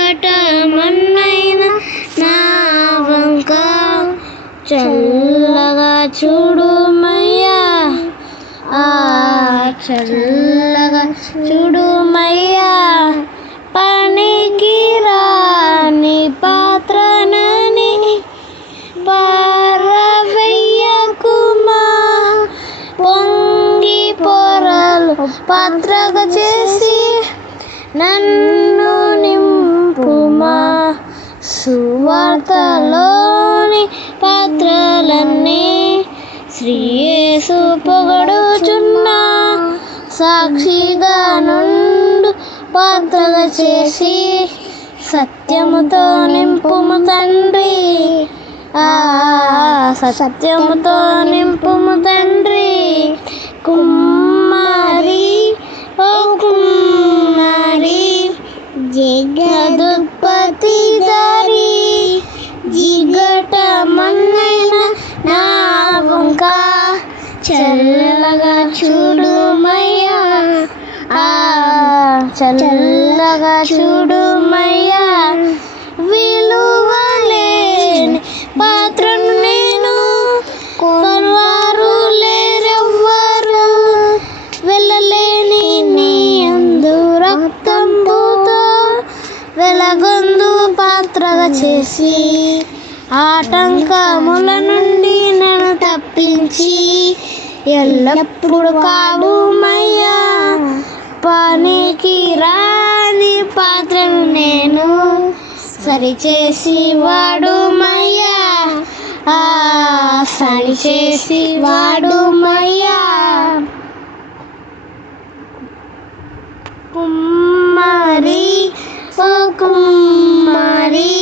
జిగటమన్నైన నా వంక చల్లగా చూడుమయ్యా, చల్లగా చూడుమయ్యా. పనికి రాని పాత్రనని పారవెయ్యకుమా, పొంగి పొరలు పాత్రగా చేసి నన్ను నింపుమా. సువార్తలోని పాత్రలన్నీ శ్రీ యేసు పొగడుచున్నా, సాక్షిగా నుండు పాత్రగా చేసి సత్యముతో నింపుము తండ్రి, సత్యముతో నింపుము తండ్రి. కుమ్మరి ఓ కుమ్మరి జగదుత్పత్తి దారి, జిగటమన్నైన నా వంక చల్లగా చూడుమయ్యా, చల్లగా చూడుమయ్యా. విలువలేని పాత్రను నేను, కొనవారు లేరెవ్వరు, వెళ్ళలేని నీ యందు రక్తంబుతో వెలగొందు పాత్రగా చేసి ఆటంకముల నుండి నన్ను తప్పించి ఎల్లప్పుడు కావుమయ్యా. పనికి రాని పాత్రను నేను సరిచేసి వాడుమయ్యా, సరిచేసి వాడుమయ్యా. కుమ్మరి ఓ కుమ్మరి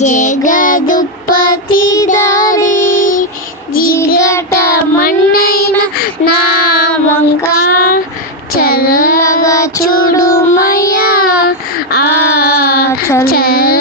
జగదుత్పత్తి దారి, జిగటమన్నైన నా వంక చల్లగా చూడుమయ్యా, చల్లగా